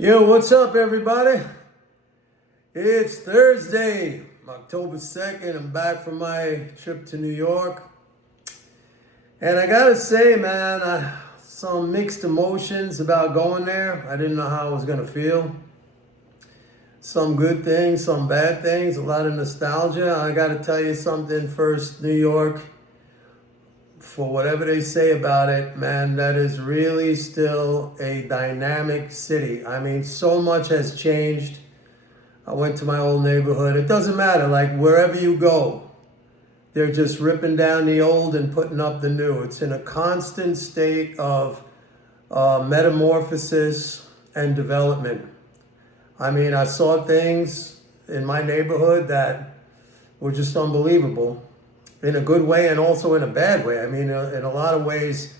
Yo, what's up, everybody? It's Thursday, October 2nd. I'm back from my trip to New York. And I gotta say, man, some mixed emotions about going there. I didn't know how I was gonna feel. Some good things, some bad things, a lot of nostalgia. I gotta tell you something first, New York, for whatever they say about it, man, that is really still a dynamic city. I mean, so much has changed. I went to my old neighborhood. It doesn't matter, like wherever you go, they're just ripping down the old and putting up the new. It's in a constant state of metamorphosis and development. I mean, I saw things in my neighborhood that were just unbelievable in a good way and also in a bad way. I mean, in a lot of ways,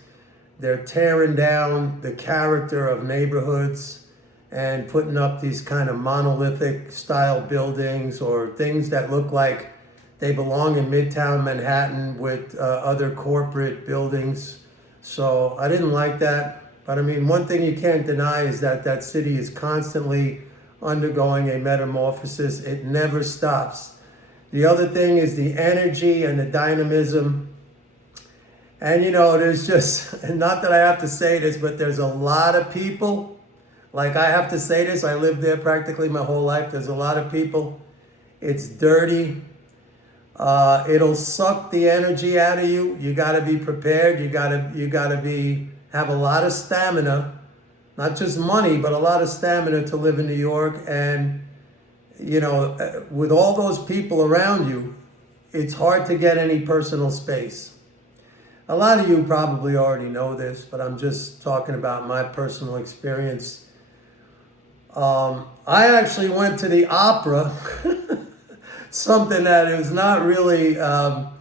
they're tearing down the character of neighborhoods and putting up these kind of monolithic style buildings or things that look like they belong in Midtown Manhattan with other corporate buildings. So I didn't like that. But I mean, one thing you can't deny is that that city is constantly undergoing a metamorphosis. It never stops. The other thing is the energy and the dynamism. And you know, there's just, not that I have to say this, but there's a lot of people. Like I have to say this, I lived there practically my whole life. There's a lot of people. It's dirty. It'll suck the energy out of you. You gotta be prepared. You gotta have a lot of stamina, not just money, but a lot of stamina to live in New York. And you know, with all those people around you, it's hard to get any personal space. A lot of you probably already know this, but I'm just talking about my personal experience. I actually went to the opera, something that is not really a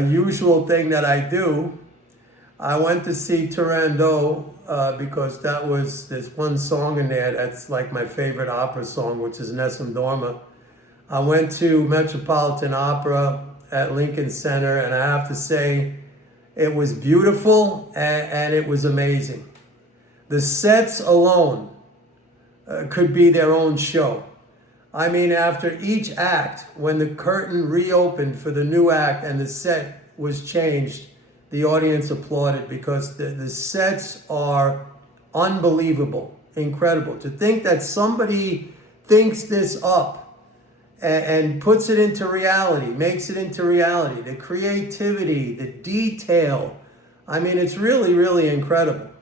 usual thing that I do. I went to see Turandot because there's one song in there that's like my favorite opera song, which is Nessun Dorma. I went to Metropolitan Opera at Lincoln Center, and I have to say, it was beautiful and it was amazing. The sets alone could be their own show. I mean, after each act, when the curtain reopened for the new act and the set was changed, the audience applauded because the sets are unbelievable, incredible. To think that somebody thinks this up and puts it into reality, makes it into reality, the creativity, the detail. I mean, it's really, really incredible.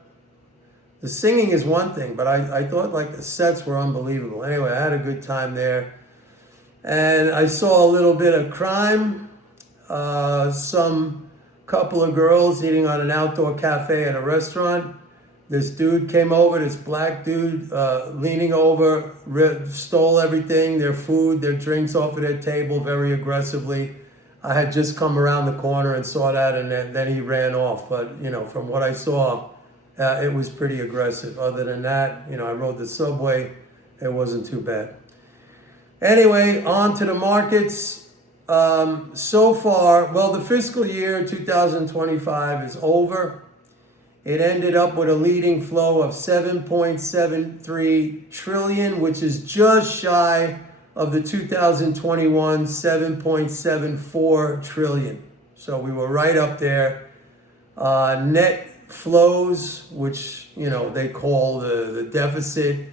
The singing is one thing, but I thought like the sets were unbelievable. Anyway, I had a good time there. And I saw a little bit of crime, some couple of girls eating on an outdoor cafe at a restaurant. This dude came over, this black dude leaning over, stole everything, their food, their drinks off of their table very aggressively. I had just come around the corner and saw that, and then he ran off. But, you know, from what I saw, it was pretty aggressive. Other than that, you know, I rode the subway. It wasn't too bad. Anyway, on to the markets. So far, well, the fiscal year 2025 is over. It ended up with a leading flow of 7.73 trillion, which is just shy of the 2021 7.74 trillion. So we were right up there. Net flows, which, you know, they call the deficit,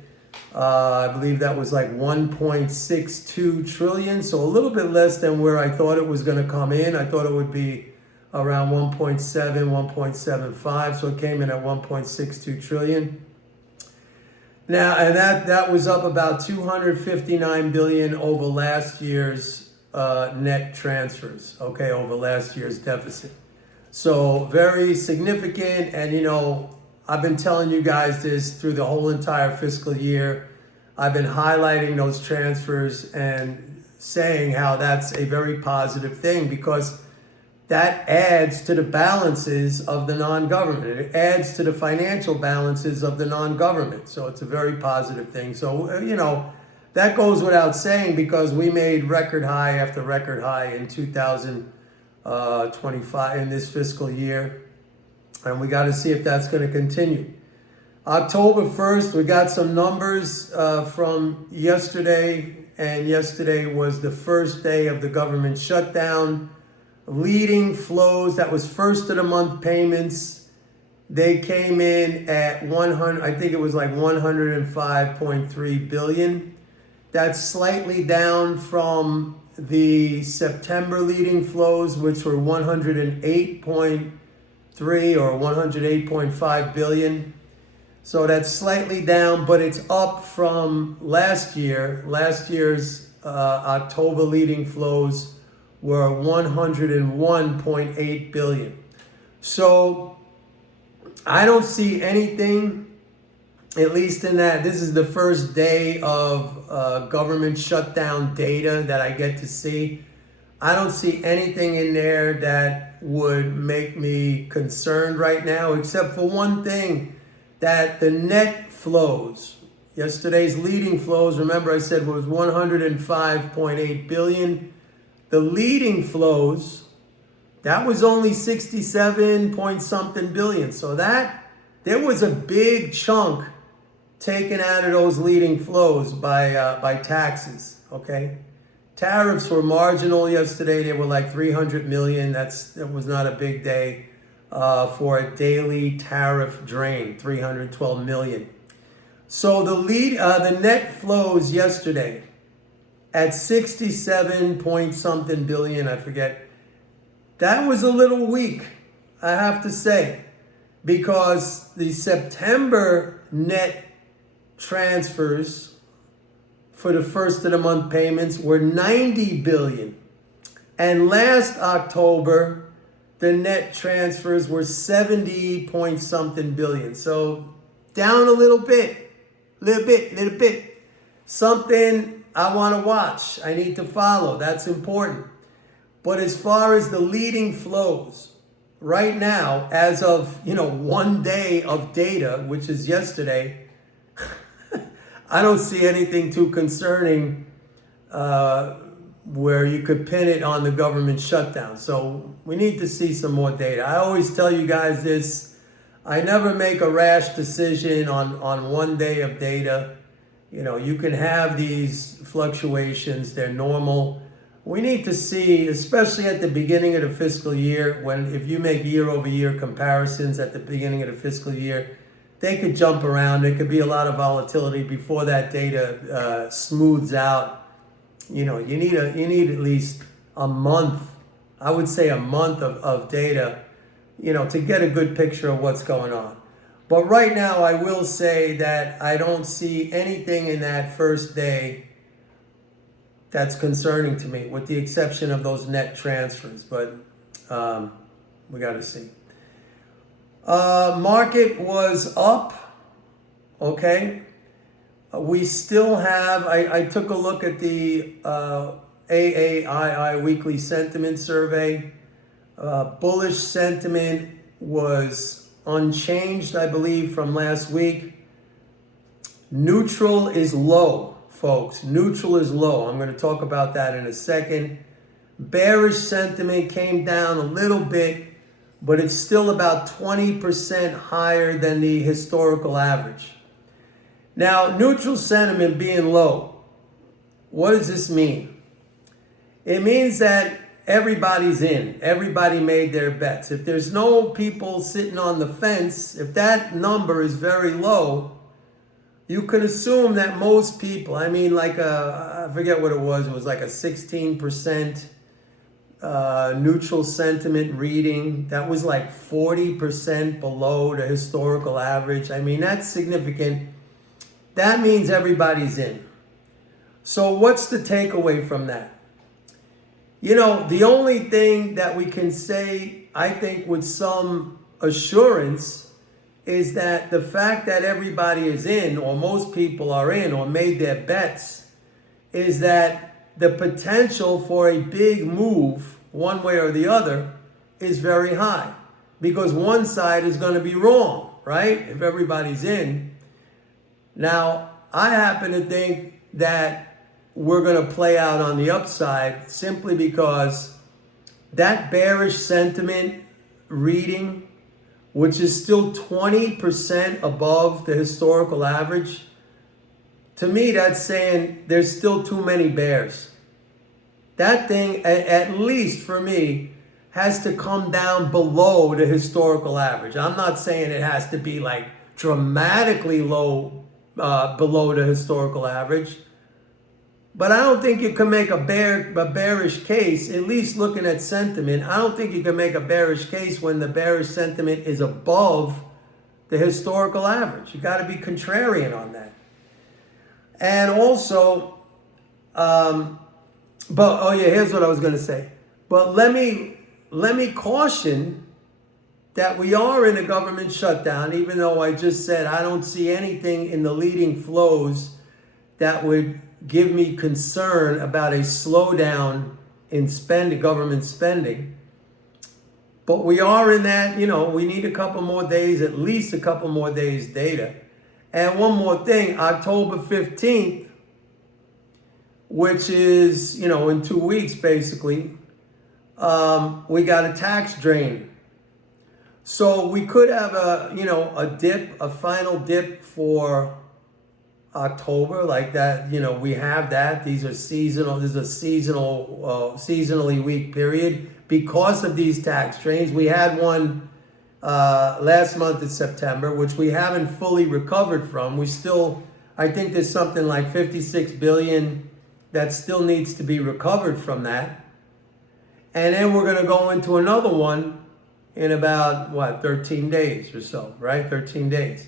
I believe that was like 1.62 trillion. So a little bit less than where I thought it was going to come in. I thought it would be around 1.7, 1.75. So it came in at 1.62 trillion. Now, and that was up about 259 billion over last year's net transfers, okay, over last year's deficit. So very significant. And, you know, I've been telling you guys this through the whole entire fiscal year. I've been highlighting those transfers and saying how that's a very positive thing because that adds to the balances of the non-government. It adds to the financial balances of the non-government. So it's a very positive thing. So, you know, that goes without saying because we made record high after record high in 2025 in this fiscal year. And we got to see if that's going to continue. October 1st, we got some numbers from yesterday, and yesterday was the first day of the government shutdown. Leading flows, that was first of the month payments, they came in at 100, I think it was like 105.3 billion. That's slightly down from the September leading flows, which were 108.3 or 108.5 billion. So that's slightly down, but it's up from last year. Last year's October leading flows were 101.8 billion. So I don't see anything, at least in that. This is the first day of government shutdown data that I get to see. I don't see anything in there that would make me concerned right now, except for one thing, that the net flows, yesterday's leading flows, remember I said was 105.8 billion. The leading flows, that was only 67 point something billion. So that, there was a big chunk taken out of those leading flows by taxes, okay? Tariffs were marginal yesterday. They were like 300 million. That was not a big day for a daily tariff drain, 312 million. So the net flows yesterday at 67 point something billion, I forget. That was a little weak, I have to say, because the September net transfers for the first of the month payments were 90 billion. And last October, the net transfers were 70 point something billion. So down a little bit. Something I want to watch. I need to follow. That's important. But as far as the leading flows, right now, as of, 1 day of data, which is yesterday, I don't see anything too concerning where you could pin it on the government shutdown. So we need to see some more data. I always tell you guys this. I never make a rash decision on 1 day of data. You can have these fluctuations. They're normal. We need to see, especially at the beginning of the fiscal year, if you make year-over-year comparisons at the beginning of the fiscal year, they could jump around. There could be a lot of volatility before that data smooths out. You need at least a month, I would say a month of data, to get a good picture of what's going on. But right now, I will say that I don't see anything in that first day that's concerning to me, with the exception of those net transfers. But we got to see. Market was up, okay? We still have, I took a look at the AAII weekly sentiment survey. Bullish sentiment was unchanged, I believe, from last week. Neutral is low, folks. Neutral is low. I'm going to talk about that in a second. Bearish sentiment came down a little bit, but it's still about 20% higher than the historical average. Now, neutral sentiment being low, what does this mean? It means that everybody's in. Everybody made their bets. If there's no people sitting on the fence, if that number is very low, you can assume that most people, I forget what it was like a 16% neutral sentiment reading. That was like 40% below the historical average. That's significant. That means everybody's in. So what's the takeaway from that? The only thing that we can say, I think, with some assurance is that the fact that everybody is in, or most people are in, or made their bets, is that the potential for a big move, one way or the other, is very high. Because one side is going to be wrong, right? If everybody's in. Now, I happen to think that we're going to play out on the upside simply because that bearish sentiment reading which is still 20% above the historical average, to me, that's saying there's still too many bears. That thing, at least for me, has to come down below the historical average. I'm not saying it has to be like dramatically low, below the historical average, but I don't think you can make a bearish case, at least looking at sentiment. I don't think you can make a bearish case when the bearish sentiment is above the historical average. You got to be contrarian on that. And also, here's what I was going to say. But let me caution that we are in a government shutdown, even though I just said I don't see anything in the leading flows that would give me concern about a slowdown in government spending. But we are in that, we need a couple more days, at least a couple more days data. And one more thing, October 15th, which is, in 2 weeks, basically, we got a tax drain. So we could have a final dip for October, like that. We have that. These are seasonal. This is a seasonally weak period because of these tax drains. We had one last month in September, which we haven't fully recovered from. I think there's something like 56 billion that still needs to be recovered from that. And then we're going to go into another one in about, 13 days or so, right? 13 days.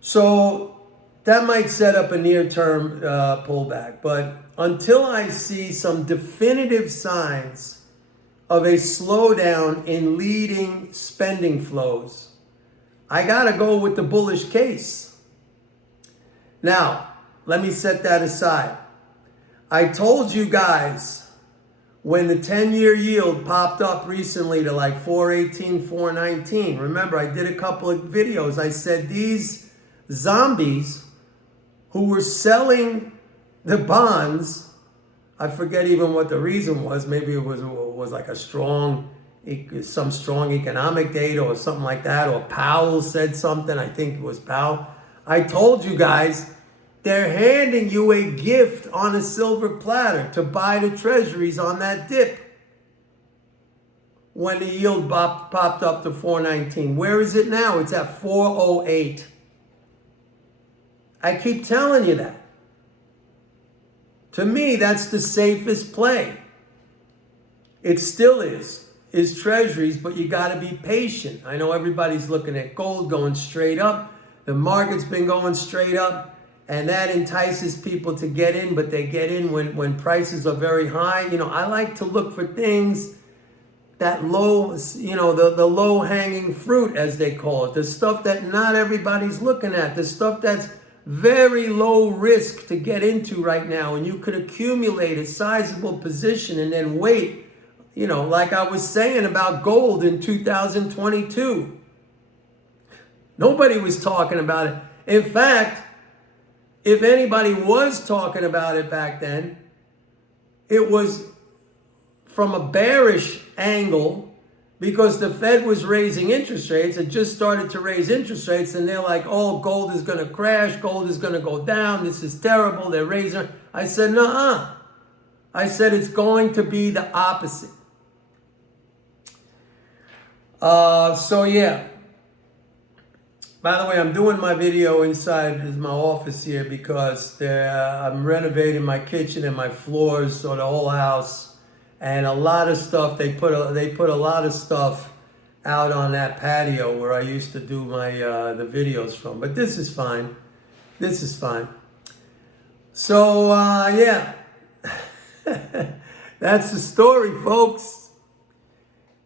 So that might set up a near-term pullback. But until I see some definitive signs of a slowdown in leading spending flows, I got to go with the bullish case. Now, let me set that aside. I told you guys when the 10-year yield popped up recently to like 418, 419. Remember, I did a couple of videos. I said these zombies who were selling the bonds, I forget even what the reason was. Maybe it was like some strong economic data or something like that, or Powell said something. I think it was Powell. I told you guys, they're handing you a gift on a silver platter to buy the treasuries on that dip when the yield popped up to 419. Where is it now? It's at 408. I keep telling you that. To me, that's the safest play. It still is treasuries, but you got to be patient. I know everybody's looking at gold going straight up. The market's been going straight up. And that entices people to get in, but they get in when prices are very high. I like to look for things that the low-hanging fruit, as they call it, the stuff that not everybody's looking at, the stuff that's very low risk to get into right now. And you could accumulate a sizable position and then wait, like I was saying about gold in 2022. Nobody was talking about it. In fact, if anybody was talking about it back then, it was from a bearish angle because the Fed was raising interest rates. It just started to raise interest rates, and they're like, oh, gold is going to crash. Gold is going to go down. This is terrible. They're raising. I said, nuh-uh. I said it's going to be the opposite. Yeah. By the way, I'm doing my video inside my office here because I'm renovating my kitchen and my floors, so the whole house, and a lot of stuff. They put a lot of stuff out on that patio where I used to do my the videos from. But this is fine. This is fine. So yeah, that's the story, folks.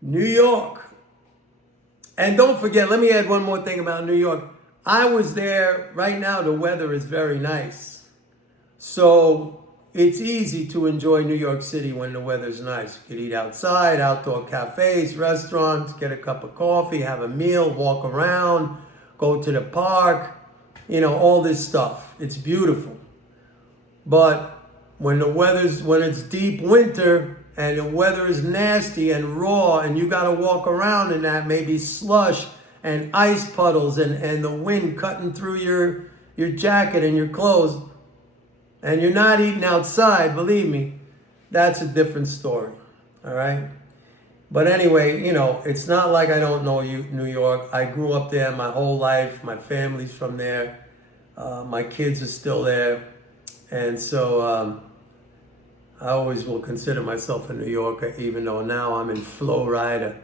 New York. And don't forget, let me add one more thing about New York. I was there. Right now, the weather is very nice. So it's easy to enjoy New York City when the weather's nice. You could eat outside, outdoor cafes, restaurants, get a cup of coffee, have a meal, walk around, go to the park, all this stuff. It's beautiful. But when it's deep winter, and the weather is nasty and raw, and you got to walk around in that, maybe slush and ice puddles and the wind cutting through your jacket and your clothes, and you're not eating outside, believe me, that's a different story, all right? But anyway, you know, it's not like I don't know New York. I grew up there my whole life. My family's from there. My kids are still there. And so I always will consider myself a New Yorker, even though now I'm in Florida.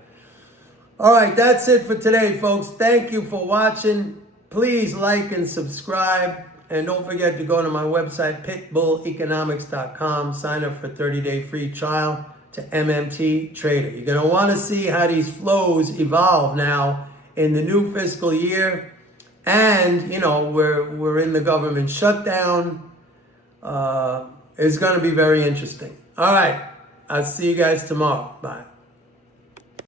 All right, that's it for today, folks. Thank you for watching. Please like and subscribe. And don't forget to go to my website, pitbulleconomics.com. Sign up for a 30-day free trial to MMT Trader. You're going to want to see how these flows evolve now in the new fiscal year. And, you know, we're in the government shutdown. It's going to be very interesting. All right. I'll see you guys tomorrow. Bye.